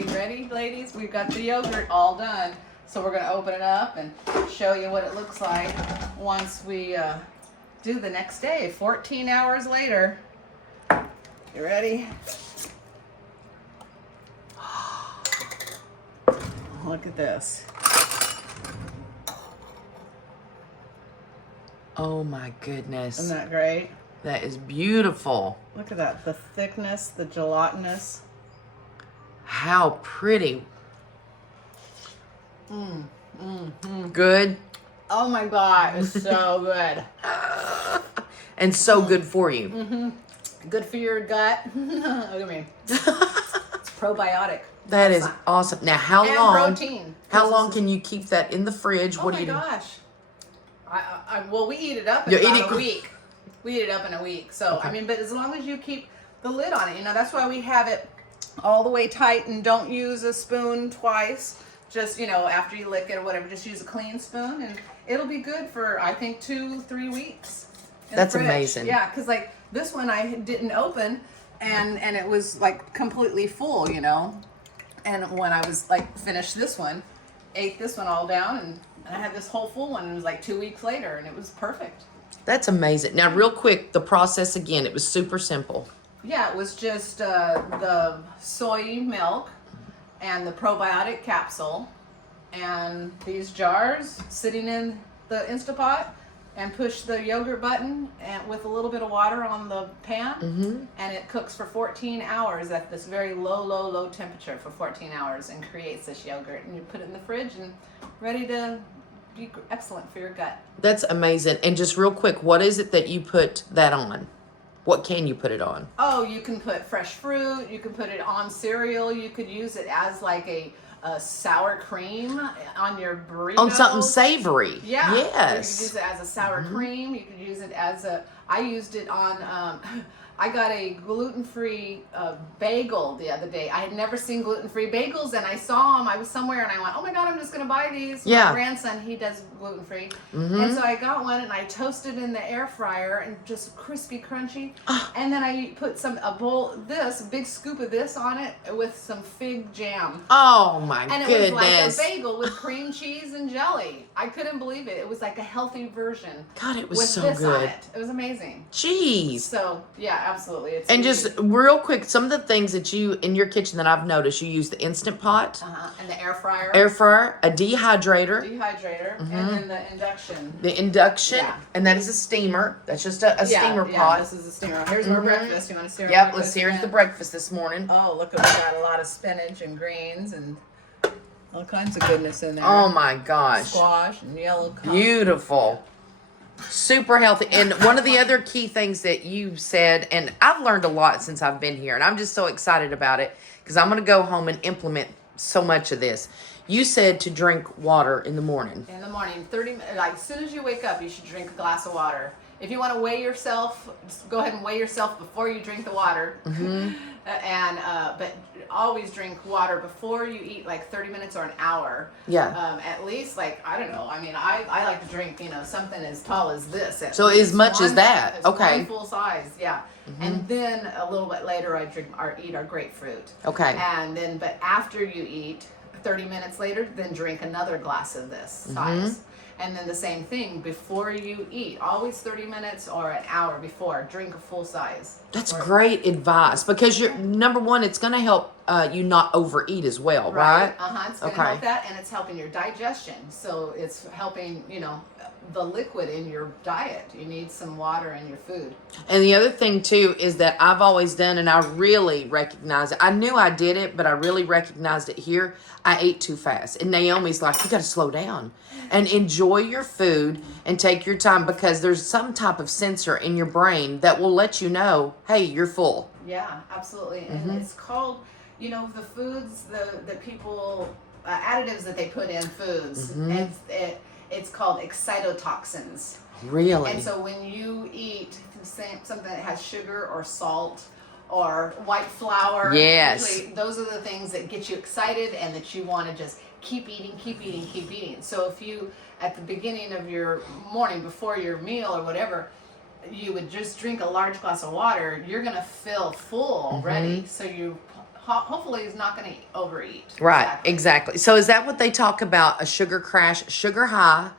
you ready, ladies? We've got the yogurt all done. So we're going to open it up and show you what it looks like once we do the next day, 14 hours later. You ready? Look at this. Oh my goodness. Isn't that great? That is beautiful. Look at that. The thickness, the gelatinous. How pretty. Good. Oh my God, it's so good. And so good for you. Good for your gut. Look at me. It's probiotic. That is awesome. Now, how And long? protein. How long can you keep that in the fridge? Oh What my do you do? gosh. Well, we eat it up in You eat about it- a week. We eat it up in a week. So, I mean, but as long as you keep the lid on it, that's why we have it all the way tight and don't use a spoon twice. Just, after you lick it or whatever, just use a clean spoon and it'll be good for, I think, 2-3 weeks. in the That's fridge. amazing. Yeah, because like this one I didn't open and it was like completely full, And when I was like finished this one, ate this one all down and I had this whole full one and it was like 2 weeks later and it was perfect. That's amazing. Now, real quick, the process again, it was super simple. Yeah, it was just the soy milk and the probiotic capsule and these jars sitting in the Instapot and push the yogurt button and with a little bit of water on the pan and it cooks for 14 hours at this very low temperature for 14 hours and creates this yogurt and you put it in the fridge and ready to be excellent for your gut. That's amazing. And just real quick, what is it that you put that on? What can you put it on? Oh, you can put fresh fruit. You can put it on cereal. You could use it as like a sour cream on your burrito. On something savory. Yeah. Yes. You could use it as a sour cream. You could use it as I used it on, I got a gluten-free bagel the other day. I had never seen gluten-free bagels and I saw them. I was somewhere and I went, oh my God, I'm just going to buy these. Yeah. My grandson, he does gluten-free. And so I got one and I toasted in the air fryer and just crispy, crunchy. And then I put a big scoop of this on it with some fig jam. Oh my And it goodness. was like a bagel with cream cheese and jelly. I couldn't believe it. It was like a healthy version. God, it was with so this on good. it. It was amazing. Jeez. So yeah, absolutely. It's And easy. just real quick, some of the things that you, in your kitchen that I've noticed, you use the Instant Pot, and the air fryer, air fryer, a dehydrator, and then the induction. the induction, Yeah. and that is a steamer. That's just a steamer pot. This is a steamer. Here's our breakfast. You want to see our Yep, breakfast? let's here's again? the breakfast this morning. Oh, look, we got a lot of spinach and greens and all kinds of goodness in there. Oh my gosh. Squash and yellow cod. Beautiful. Super healthy. And one of the other key things that you said, and I've learned a lot since I've been here, and I'm just so excited about it because I'm going to go home and implement so much of this. You said to drink water in the morning. In the morning, 30 minutes, like as soon as you wake up, you should drink a glass of water. If you want to weigh yourself, just go ahead and weigh yourself before you drink the water. But always drink water before you eat, like 30 minutes or an hour. Yeah. At least, like, I don't know. I mean, I like to drink, something as tall as this. So as much as that. It's Okay. one full size, yeah. And then a little bit later, I eat our grapefruit. Okay. And then, but after you eat, 30 minutes later, then drink another glass of this size. And then the same thing before you eat, always 30 minutes or an hour before, drink a full size. That's great advice because you're number one, it's going to help you not overeat as well, right? It's going to help that, and it's helping your digestion. So it's helping, the liquid in your diet. You need some water in your food. And the other thing too is that I've always done, and I really recognize it. I knew I did it, but I really recognized it here. I ate too fast. And Naomi's like, you got to slow down and enjoy your food and take your time because there's some type of sensor in your brain that will let you know, hey, you're full. Yeah, absolutely. And it's called, the foods, the people, additives that they put in foods. It's called excitotoxins. Really? And so when you eat something that has sugar or salt or white flour, Yes. usually those are the things that get you excited and that you want to just keep eating. So if you, at the beginning of your morning, before your meal or whatever, you would just drink a large glass of water, you're going to feel full already. So you hopefully he's not going to overeat. Right, exactly. So is that what they talk about? A sugar crash, sugar high,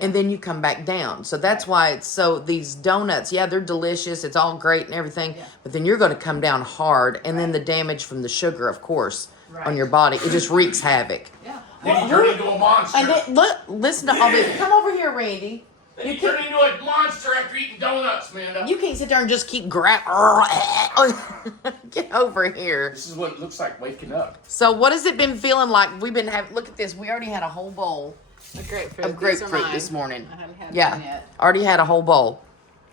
and then you come back down. So that's why it's so, these donuts, yeah, they're delicious. It's all great and everything. Yeah. But then you're going to come down hard. And then the damage from the sugar, of course, on your body, it just wreaks havoc. Yeah. Then he turned into a monster. And then, look, listen to all this. Come over here, Randy. Then he turned into a monster after eating donuts, Amanda. You can't sit there and just keep Get over here. This is what it looks like waking up. So what has it been feeling like? We've been having, look at this. We already had a whole bowl Of grapefruit. of grapefruit this morning. I haven't had Yeah, one yet. already had a whole bowl.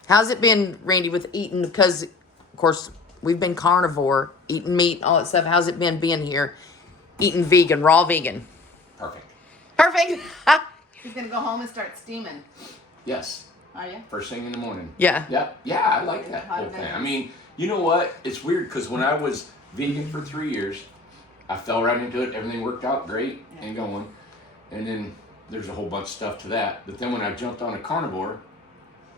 How's it been, Randy, with eating? Because, of course, we've been carnivore, eating meat, all that stuff. How's it been being here, eating vegan, raw vegan? Perfect. Perfect. He's going to go home and start steaming. Yes. Are you? First thing in the morning. Yeah. Yep. Yeah, I like that Hot whole thing. donuts. I mean, you know what? It's weird because when I was vegan for 3 years, I fell right into it. Everything worked out great and going. And then there's a whole bunch of stuff to that. But then when I jumped on a carnivore,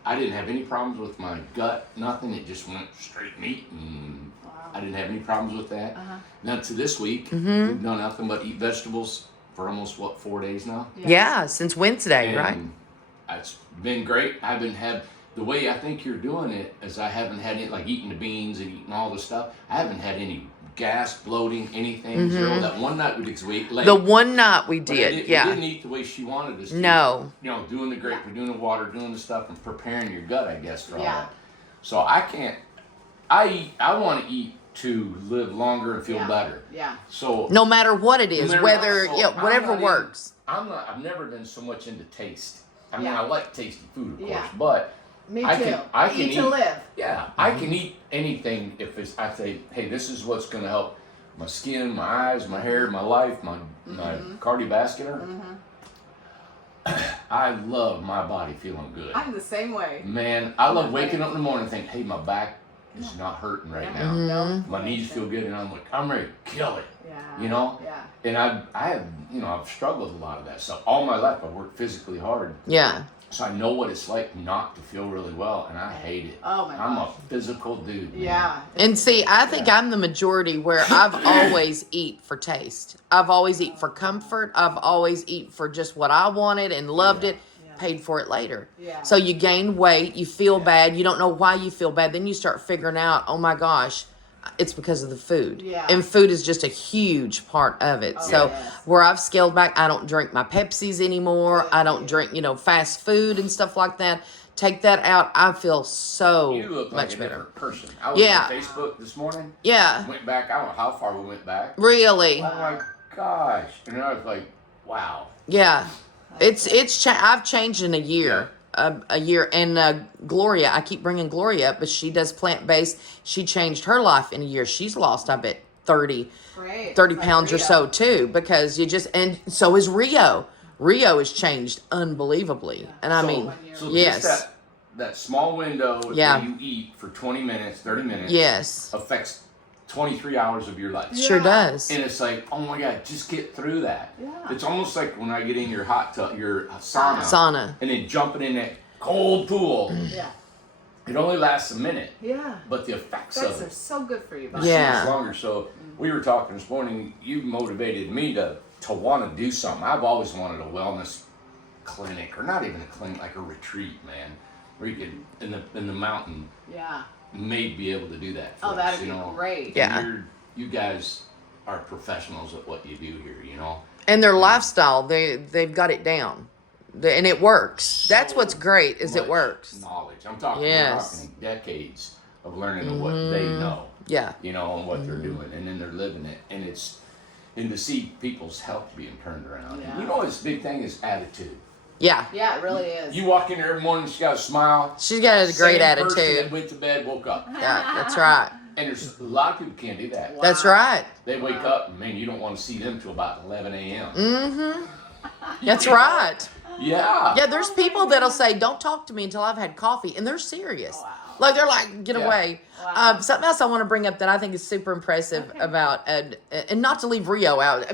I didn't have any problems with my gut, nothing. It just went straight meat. And I didn't have any problems with that. Now to this week, we've done nothing but eat vegetables for almost, 4 days now? Yeah, since Wednesday, And right? It's been great. I haven't had, the way I think you're doing it is I haven't had any, like eating the beans and eating all the stuff. I haven't had any gas, bloating, anything, zero. That one night we did, we ate late. The one night we But did, we yeah. didn't eat the way she wanted us to. No. You know, doing the grapefruit, doing the water, doing the stuff, and preparing your gut, I guess, for all Yeah. that. So I can't, I want to eat to live longer and feel better. Yeah. So No matter what it is, matter whether, what, so yeah, I'm whatever not even- works. I've never been so much into taste. I mean, Yeah. I like tasty food, of course, Yeah. but Me I too. can Eat to live. yeah, I can eat anything if it's. I say, hey, this is what's going to help my skin, my eyes, my hair, my life, my cardiovascular. I love my body feeling good. I'm the same way. Man, I love waking up in the morning and think, hey, my back is not hurting right now. No. My knees feel good, and I'm like, I'm ready to kill it. Yeah. You know? Yeah. And I have, I've struggled with a lot of that stuff. All my life, I worked physically hard. Yeah. So I know what it's like not to feel really well, and I hate it. Oh, my I'm gosh. a physical dude. Man. Yeah. And see, I think I'm the majority where I've always eat for taste. I've always eat for comfort. I've always eat for just what I wanted and loved it, paid for it later. Yeah. So you gain weight, you feel bad, you don't know why you feel bad. Then you start figuring out, oh my gosh, it's because of the food. Yeah. And food is just a huge part of it. So yes. where I've scaled back, I don't drink my Pepsis anymore. I don't drink, fast food and stuff like that. Take that out, I feel so You look like much a better. different person. I was Yeah. on Facebook this morning. Yeah, Went back. I don't know how far we went back. really. Oh my gosh! And I was like, wow. Yeah, I've changed in a year, and Gloria, I keep bringing Gloria up, but she does plant-based. She changed her life in a year. She's lost, I bet, 30 Great. 30 Like pounds or Rita. so too, because and so is Rio. Rio has changed unbelievably, and I mean, So yes. just that small window Yeah. that you eat for 20 minutes, 30 minutes, yes, affects 23 hours of your life. sure Yeah. does. And it's like, oh my God, just get through that. Yeah. It's almost like when I get in your hot tub, your sauna, Sauna. and then jumping in that cold pool. Yeah. It only lasts a minute, Yeah. but the effects That's of it so good for you. are Bobby. Yeah. so much longer. So we were talking this morning. You motivated me to want to do something. I've always wanted a wellness clinic, or not even a clinic, like a retreat, man, where you could in the mountain Yeah. may be able to do that. For Oh, us, that'd be you know? great. And Yeah. you guys are professionals at what you do here, you know. And their lifestyle, they've got it down, and it works. That's what's great is it Much works. Knowledge. I'm talking, Yes. we're talking decades of learning of what they know, Yeah. you know, and what they're doing, and then they're living it, and to see people's health being turned around. Yeah. You know, this big thing is attitude. Yeah. Yeah, it really is. You walk in there every morning, she got a smile. She's got a great Same person attitude. that went to bed, woke up, Yeah, that's right. and there's a lot of people can't do that. Wow. That's right. They wake up, and man, you don't want to see them till about 11 a.m. Mm-hmm. That's right. Yeah. Yeah, there's people that'll say, "Don't talk to me until I've had coffee," and they're serious. Wow. Like they're like, "Get Yeah. away." Wow. Something else I want to bring up that I think is super impressive about, and not to leave Rio out.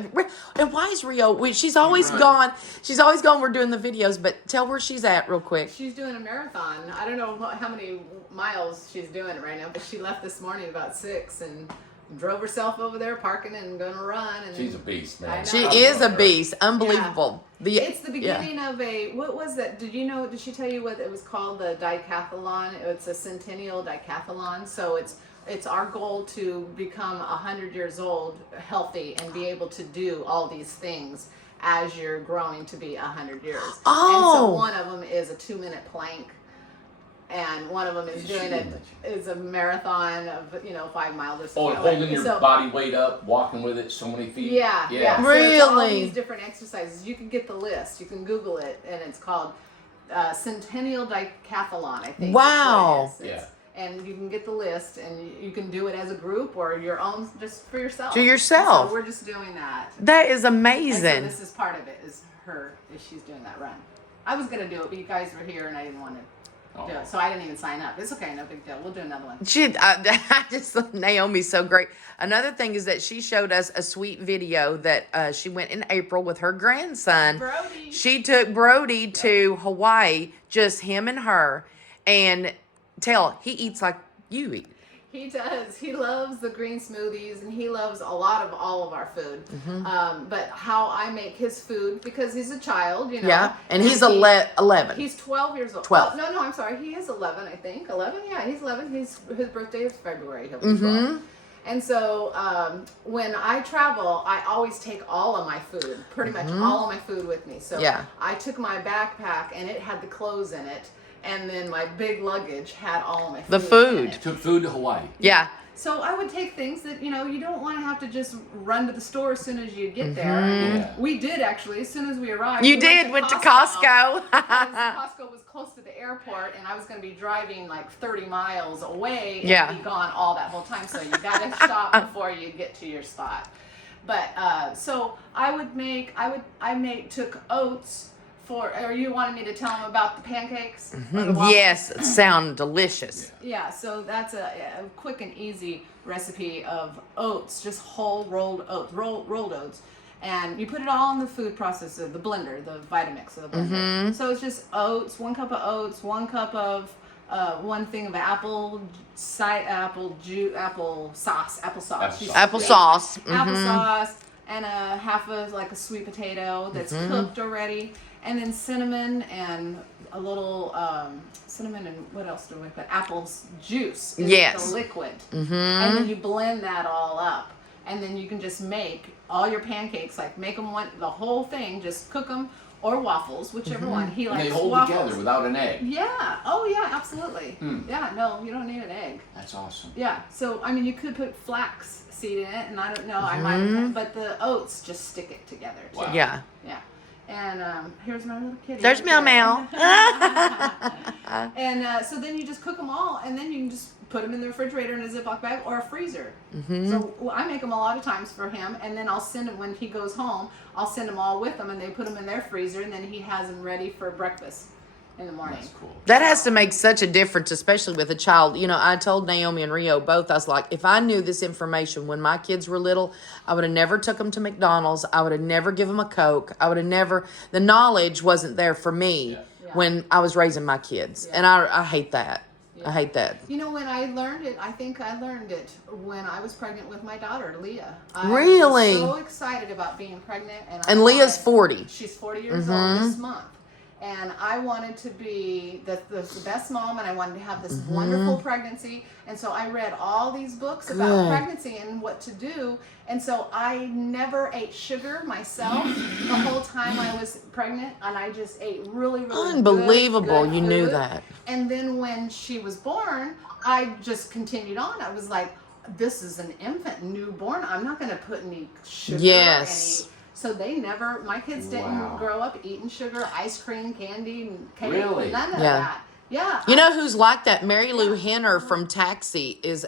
And why is Rio? She's always Right. gone. She's always gone. We're doing the videos, but tell where she's at real quick. She's doing a marathon. I don't know how many miles she's doing it right now, but she left this morning about 6 and drove herself over there, parking and going to run. And She's a beast, man. I know. She is a beast. Unbelievable. It's the beginning of what was that? Did she tell you what it was called? The decathlon. It's a centennial decathlon. So it's our goal to become 100 years old, healthy, and be able to do all these things as you're growing to be 100 years. Oh. And so one of them is a 2-minute plank. And one of them is is a marathon of 5 miles or something. Oh, holding your body weight up, walking with it so many feet. Yeah. So really? it's all these different exercises. You can get the list. You can Google it, and it's called Centennial Decathlon, I think. Wow. And you can get the list, and you can do it as a group or your own, just for yourself. To yourself. So we're just doing that. That is And amazing. so this is part of it. Is she's doing that run? I was gonna do it, but you guys were here, and I didn't want to. Do it, so I didn't even sign up. It's okay, no big deal. We'll do another one. I just Naomi's so great. Another thing is that she showed us a sweet video that she went in April with her grandson. Brody. She took Brody to Hawaii, just him and her, and he eats like you eat. He does. He loves the green smoothies, and he loves all of our food. But how I make his food, because he's a child, Yeah, and he's 11. He's 12 years old. 12. No, I'm sorry. He is 11, I think. 11? Yeah, he's 11. His birthday is February. He'll be 12. And so when I travel, I always take all of my food, pretty much all of my food with me. So I took my backpack, and it had the clothes in it. And then my big luggage had all of my food. The food. In it. Took food to Hawaii. Yeah. So I would take things that, you don't want to have to just run to the store as soon as you get there. I mean, we did actually, as soon as we arrived. You went to Costco. Costco was close to the airport, and I was going to be driving like 30 miles away and be gone all that whole time. So you got to stop before you get to your spot. But so took oats. Or you wanted me to tell them about the pancakes? Yes, it sound delicious. Yeah, so that's a quick and easy recipe of oats, just whole rolled oats. And you put it all in the food processor, the blender, the Vitamix of the blender. So it's just oats, 1 cup of oats, 1 cup of 1 thing of applesauce. Applesauce, and a half of like a sweet potato that's cooked already. And then cinnamon and a little cinnamon, and what else do we put? Apples juice. The liquid. And then you blend that all up. And then you can just make all your pancakes, like make them the whole thing, just cook them, or waffles, whichever one. He likes waffles. They hold waffles. together without an egg. Yeah. Oh, yeah, absolutely. Yeah, no, you don't need an egg. That's awesome. Yeah. So, I mean, you could put flax seed in it, and I don't know, I might, but the oats just stick it together. Too. Wow. Yeah. Yeah. And here's my little kitty. There's Meow Meow. And so then you just cook them all, and then you can just put them in the refrigerator in a Ziploc bag or a freezer. So I make them a lot of times for him, and then I'll send him when he goes home. I'll send them all with him, and they put them in their freezer, and then he has them ready for breakfast in the morning. That's cool. That has to make such a difference, especially with a child. I told Naomi and Rio both, I was like, if I knew this information when my kids were little, I would have never took them to McDonald's. I would have never given them a Coke. The knowledge wasn't there for me when I was raising my kids. And I hate that. I hate that. When I learned it, I think I learned it when I was pregnant with my daughter, Leah. Really? I was so excited about being pregnant. And Leah's 40. She's 40 years old this month. And I wanted to be the best mom, and I wanted to have this wonderful pregnancy. And so I read all these books about pregnancy and what to do. And so I never ate sugar myself the whole time I was pregnant. And I just ate really, really Unbelievable. good You food. knew that. And then when she was born, I just continued on. I was like, this is an infant, newborn. I'm not going to put any sugar So my kids didn't grow up eating sugar, ice cream, candy, cake, none of that. Yeah. You know who's like that? Mary Lou Henner from Taxi is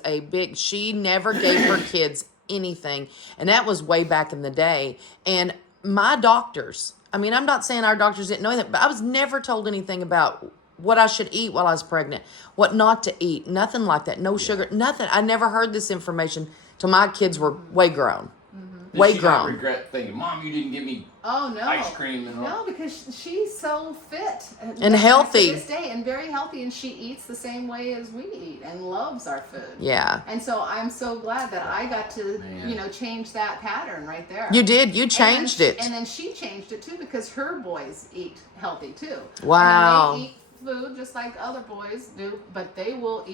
she never gave her kids anything. And that was way back in the day. And my doctors, I'm not saying our doctors didn't know that, but I was never told anything about what I should eat while I was pregnant, what not to eat, nothing like that. No sugar, nothing. I never heard this information till my kids were way grown. Did way she grown. not regret thinking, Mom, you didn't give me Oh no. ice cream and all? No, because she's so fit And healthy. to this day, and very healthy, and she eats the same way as we eat and loves our food. Yeah. And so I'm so glad that I got to, Man. change that pattern right there. You did. You changed it. And then she changed it too because her boys eat healthy too. Wow. And they eat food just like other boys do, but they will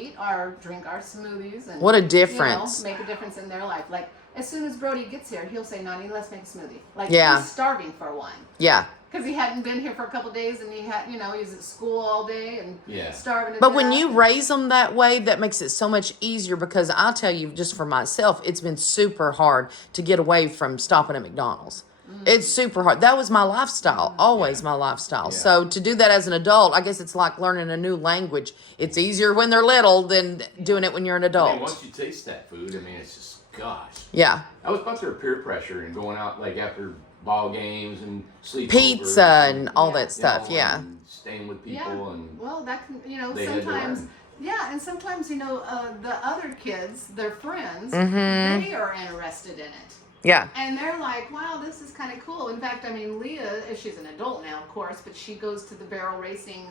drink our smoothies and What a difference. make a difference in their life. Like as soon as Brody gets here, he'll say, "Nani, let's make a smoothie." Like Yeah. he's starving for one. Yeah. Because he hadn't been here for a couple of days, and he had, he's at school all day and starving to But death. when you raise them that way, that makes it so much easier because I'll tell you, just for myself, it's been super hard to get away from stopping at McDonald's. It's super hard. That was my lifestyle, always my lifestyle. Yeah. So to do that as an adult, I guess it's like learning a new language. It's easier when they're little than doing it when you're an I adult. mean, once you taste that food, I mean, it's just, gosh. Yeah. I was put through peer pressure and going out like after ball games and sleepovers. Pizza and all Yeah. that stuff, yeah. And staying with people and Well, that can, they had to sometimes. learn. Yeah, and sometimes, the other kids, their friends, Mm-hmm. they are interested in it. Yeah. And they're like, wow, this is kind of cool. In fact, I mean, Leah, she's an adult now, of course, but she goes to the barrel racing,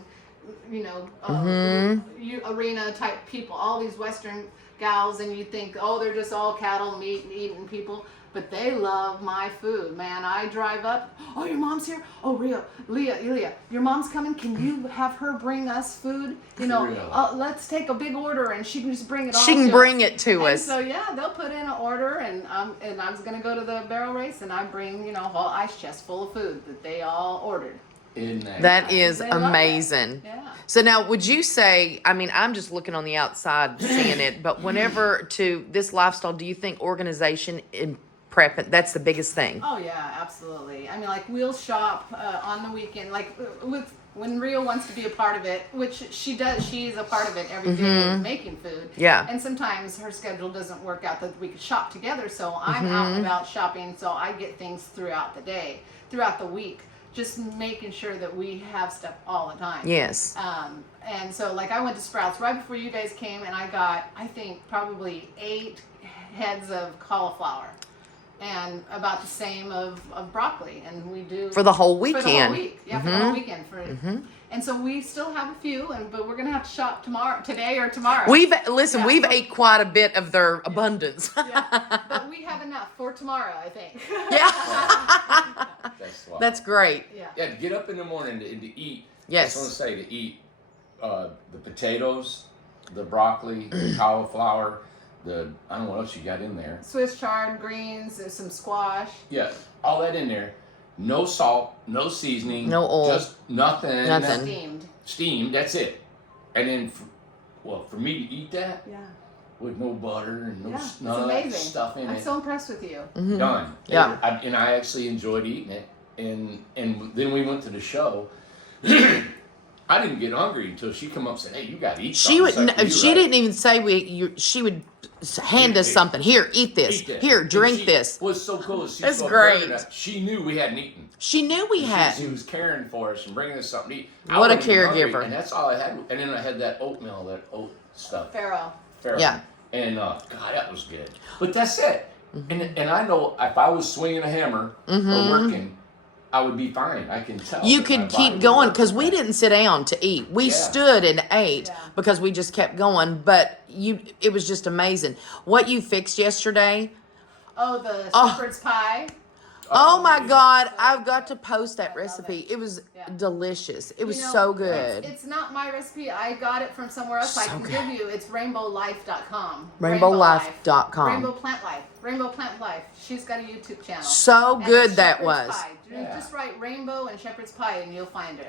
arena type people, all these Western gals, and you think, oh, they're just all cattle, meat, and eating people. But they love my food, man. I drive up. Oh, your mom's here. Oh, Leah, your mom's coming. Can you have her bring us food? Really? Let's take a big order, and she can just bring it all. She can to bring us. it to And us. so yeah, they'll put in an order, and I was gonna go to the barrel race, and I bring a whole ice chest full of food that they all ordered. In that. That is They love it. amazing. Yeah. So now, would you say, I mean, I'm just looking on the outside seeing it, but whenever to this lifestyle, do you think organization in prep, that's the biggest thing? Oh yeah, absolutely. I mean, like we'll shop on the weekend, like when Rio wants to be a part of it, which she does. She's a part of it every day of making food. Yeah. And sometimes her schedule doesn't work out that we could shop together, so I'm out and about shopping, so I get things throughout the day, throughout the week, just making sure that we have stuff all the time. Yes. And so like I went to Sprouts right before you guys came, and I got, I think, probably 8 heads of cauliflower. And about the same of broccoli, and we do For the whole weekend. For the whole week, yeah, for the whole weekend. And so we still have a few, but we're gonna have to shop today or tomorrow. We've Yeah. ate quite a bit of their abundance. Yeah, but we have enough for tomorrow, I think. Yeah. That's wild. That's great. Yeah. Yeah, to get up in the morning and to eat. Yes. I just want to say to eat the potatoes, the broccoli, the cauliflower, I don't know what else you got in there. Swiss chard, greens, there's some squash. Yeah, all that in there. No salt, no seasoning, No oil. just nothing. Nothing. Steamed. Steamed. That's it. And then, for me to eat that Yeah. with no butter and Yeah, it's none of that amazing. stuff in I'm it. I'm so impressed with you. Done. Yeah. And I actually enjoyed eating it. And then we went to the show. I didn't get hungry until she come up and said, "Hey, you got to eat something." She would. It's like, No, "You she right." didn't even say she would hand us something. Here, eat this. Eat that. Here, And drink she this. was so cool. She That's saw great. her, she knew we hadn't eaten. She knew we She had. was caring for us and bringing us something to eat. What a wasn't even hungry, caregiver. And that's all I had. And then I had that oatmeal, that oat stuff. Farrell. Yeah. And God, that was good. But that's it. Mm-hmm. And I know if I was swinging a hammer or working, I would be fine. I can tell. You that my could body keep would going work because we with that. didn't sit down to eat. We Yeah. stood and ate Yeah. because we just kept going. But it was just amazing what you fixed yesterday. Oh, the Oh. shepherd's pie. Oh my yeah. God! I've got to post that I love recipe. it. It was Yeah. delicious. It was You know, so good. It's not my recipe. I got it from somewhere else. I So can good. give you. It's rainbowlife.com. Rainbowlife.com. Rainbow Plant Life. Rainbow Plant Life. She's got a YouTube channel. So And good it's that shepherd's was. Pie. Yeah. Just write rainbow and shepherd's pie and you'll find her.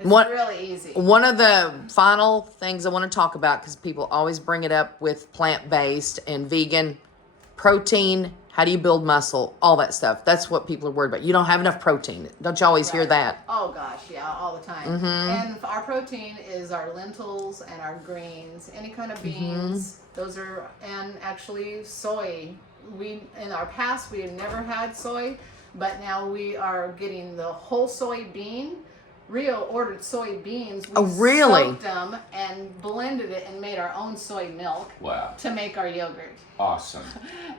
It's What- really easy. One of the final things I want to talk about, because people always bring it up with plant-based and vegan, protein, how do you build muscle, all that stuff. That's what people are worried about. You don't have enough protein. Don't you always hear Right. that? Oh gosh, yeah, all the time. And our protein is our lentils and our greens, any kind of beans. Those are, and actually soy. In our past we had never had soy, but now we are getting the whole soy bean Rio ordered soybeans. We Oh, really? soaked them and blended it and made our own soy milk Wow. to make our yogurt. Awesome.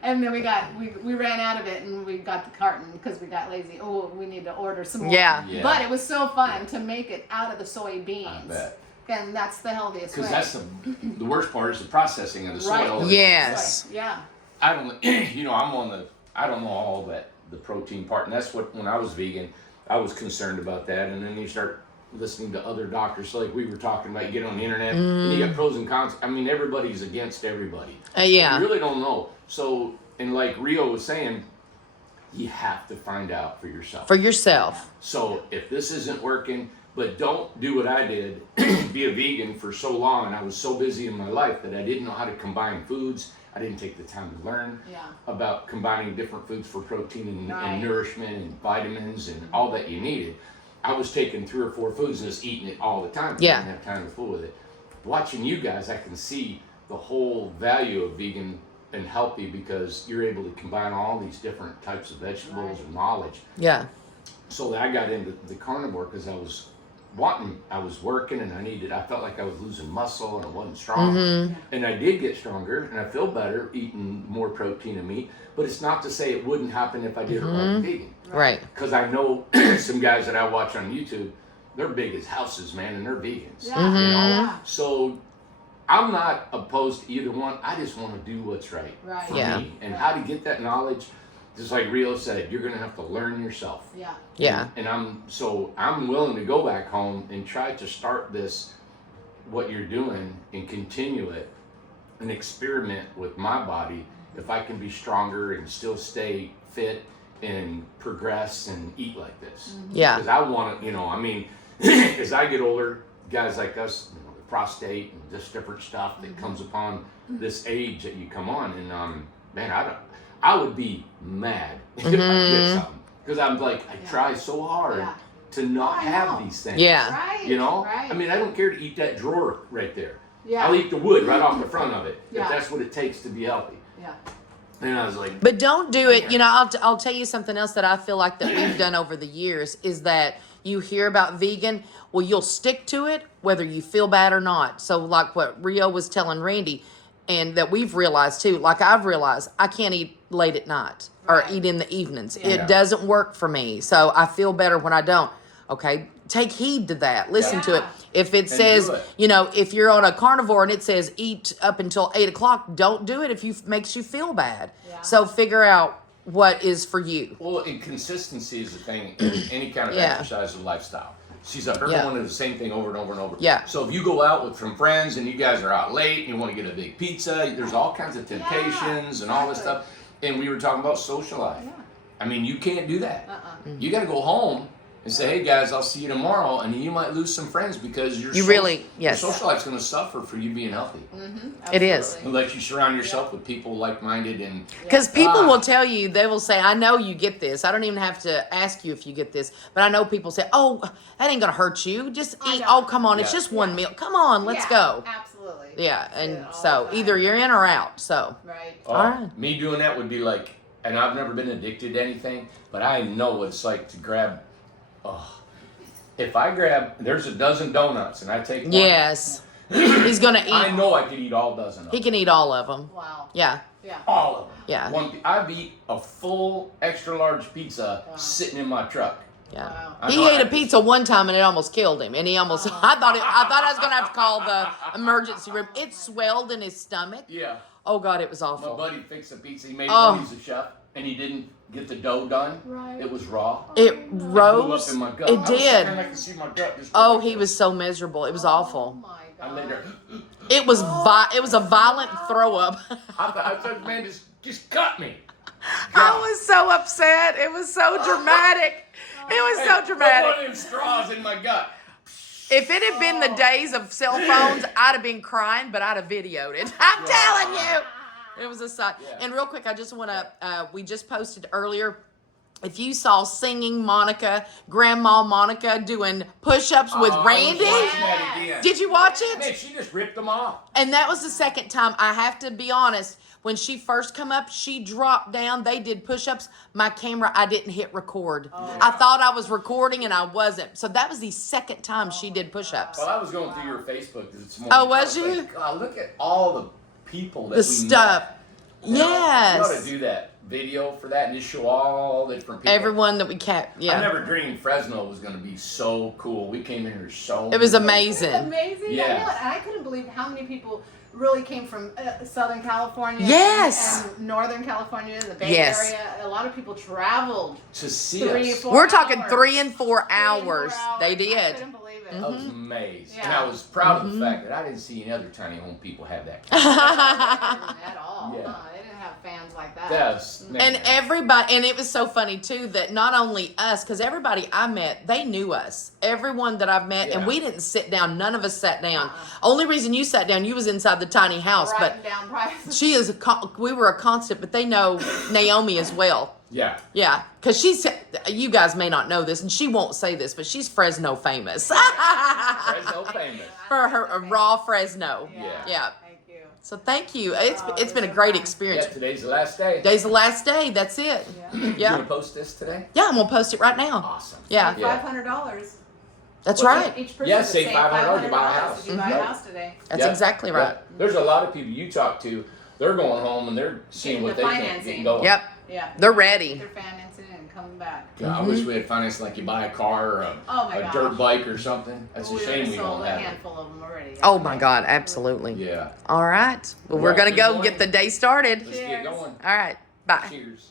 And then we ran out of it and we got the carton because we got lazy. Oh, we need to order some more. Yeah. Yeah. But it was so fun to make it out of the soybeans. I bet. And that's the healthiest way. Because that's the worst part is the processing of the soil. Right. Yes. Right. Yeah. I don't, I don't know all that, the protein part. And that's what, when I was vegan, I was concerned about that. And then you start listening to other doctors, like we were talking about, you get on the internet, and you got pros and cons. I mean, everybody's against everybody. Yeah. You really don't know. So, and like Rio was saying, you have to find out for yourself. For yourself. So if this isn't working, but don't do what I did, be a vegan for so long, and I was so busy in my life that I didn't know how to combine foods. I didn't take the time to learn about combining different foods for protein and nourishment and vitamins and all that you needed. I was taking 3 or 4 foods and just eating it all the time. I didn't have time to fool with it. Watching you guys, I can see the whole value of vegan and healthy because you're able to combine all these different types of vegetables and knowledge. Yeah. So I got into the carnivore because I was working and I felt like I was losing muscle and I wasn't strong. And I did get stronger and I feel better eating more protein and meat, but it's not to say it wouldn't happen if I did it like vegan. Right. Because I know some guys that I watch on YouTube, they're big as houses, man, and they're vegans. Yeah. You know? Yeah. So I'm not opposed to either one. I just want to do what's right for me. And how to get that knowledge, just like Rio said, you're going to have to learn yourself. Yeah. Yeah. And I'm willing to go back home and try to start this, what you're doing, and continue it and experiment with my body if I can be stronger and still stay fit and progress and eat like this. Yeah. Because I want to, as I get older, guys like us, the prostate and just different stuff that comes upon this age that you come on, and man, I would be mad if I did something. Because I'm like, I try so hard to not have these things. Yeah. Right. You know? Right. I mean, I don't care to eat that drawer right there. Yeah. I'll eat the wood right off the front of it Yeah. if that's what it takes to be healthy. Yeah. And I was like, But don't do it. I'll tell you something else that I feel like that we've done over the years is that you hear about vegan. Well, you'll stick to it whether you feel bad or not. So like what Rio was telling Randy, and that we've realized too, like I've realized I can't eat late at night or eat in the evenings. It doesn't work for me. So I feel better when I don't. Okay, take heed to that. Listen to it. If it says, if you're on a carnivore and it says eat up until 8 o'clock, don't do it if you makes you feel bad. Yeah. So figure out what is for you. well, inconsistency is the thing in any kind of exercise or lifestyle. She's up, everyone does the same thing over and over and over. Yeah. So if you go out with some friends and you guys are out late and you want to get a big pizza, there's all kinds of temptations and all this stuff. And we were talking about social life. Yeah. I mean, you can't do that. You got to go home and say, hey guys, I'll see you tomorrow, and you might lose some friends because your social life's going to suffer for you being healthy. It is. Unless you surround yourself with people like-minded and... Because people will tell you, they will say, I know you get this. I don't even have to ask you if you get this. But I know people say, oh, that ain't going to hurt you. Just eat. Oh, come on. It's just one meal. Come on, let's go. Absolutely. Yeah, and so either you're in or out. So all right. Me doing that would be like, and I've never been addicted to anything, but I know what it's like to grab... if I grab, there's a dozen donuts and I take one. Yes. He's going to eat. I know I could eat all dozen of them. He can eat all of them. Wow. Yeah. Yeah. All of them. Yeah. I've eaten a full extra large pizza sitting in my truck. Yeah. Wow. He ate a pizza one time and it almost killed him. And he almost, I thought I was going to have to call the emergency room. It swelled in his stomach. Yeah. Oh God, it was My awful. buddy fixed a pizza. He made one. He's a chef. And he didn't get the dough done. Right. It was raw. It It blew rose. up in my gut. It I was sitting there did. and I could see my gut just Oh, he was so miserable. It was Oh awful. my I lay God. there. It was it was a violent throw up. I said, man, just cut me. I was so upset. It was so dramatic. It was so Put dramatic. one of them straws in my gut. If it had been the days of cell phones, I'd have been crying, but I'd have videoed it. I'm telling you. It was a sight. Yeah. And real quick, I just want to, we just posted earlier, if you saw singing Grandma Monica doing push-ups with I was Randy. watching that again. Did you watch it? Man, she just ripped them off. And that was the second time, I have to be honest, When she first come up, she dropped down. They did push-ups. My camera, I didn't hit record. I thought I was recording and I wasn't. So that was the second time she did push-ups. Well, I was going through your Facebook this morning. Oh, was I you? like, God, look at all the people that The we stuff. met. You know, Yes. You ought to do that video for that and just show all the different people. Everyone that we kept. Yeah. I never dreamed Fresno was going to be so cool. We came in here so. It was It's amazing. amazing. Yeah. I know it. And I couldn't believe how many people really came from Southern California. Yes. And Northern California, the Bay Yes. Area. A lot of people traveled To see 3 or us. 4 We're talking hours. 3 and 4 3 and 4 hours. They I did. couldn't believe it. I was amazed. And Yeah. I was proud of the fact that I didn't see any other tiny home people have that. At all. Yeah. They didn't have fans like that. That's, man. And everybody, and it was so funny too that not only us, because everybody I met, they knew us. Everyone that I've met, and Yeah. we didn't sit down. None of us sat down. Only reason you sat down, you was inside the tiny house. Writing But down prices. she is. We were a constant, but they know Naomi as well. Yeah. Yeah, because she's. You guys may not know this, and she won't say this, but she's Fresno famous Fresno famous. for her raw Fresno. Yeah. Yeah. Thank you. So thank you. It's Oh, it's been a it's great fun. experience. Yeah, today's the last day. Today's the last day. That's it. Yeah. You Yeah. gonna post this today? Yeah, I'm gonna post it right now. Awesome. Yeah. Yeah. $500. That's What's right. Each person Yeah, would save save $500 to buy a house. if you buy Mhm. a house today. That's Yeah. exactly right. Yeah. There's a lot of people you talk to. They're going home and they're seeing Getting what the they think financing. getting going. Yep. Yeah. They're ready. They're financing and coming back. Yeah, I wish we had financing like you buy a car or Oh my a gosh. dirt bike or something. That's a We shame already we sold don't a have it. handful of them already. Oh my God, absolutely. Yeah. All right. Well, we're Well, gonna good go morning. get the day started. Let's get Cheers. going. All right. Bye. Cheers.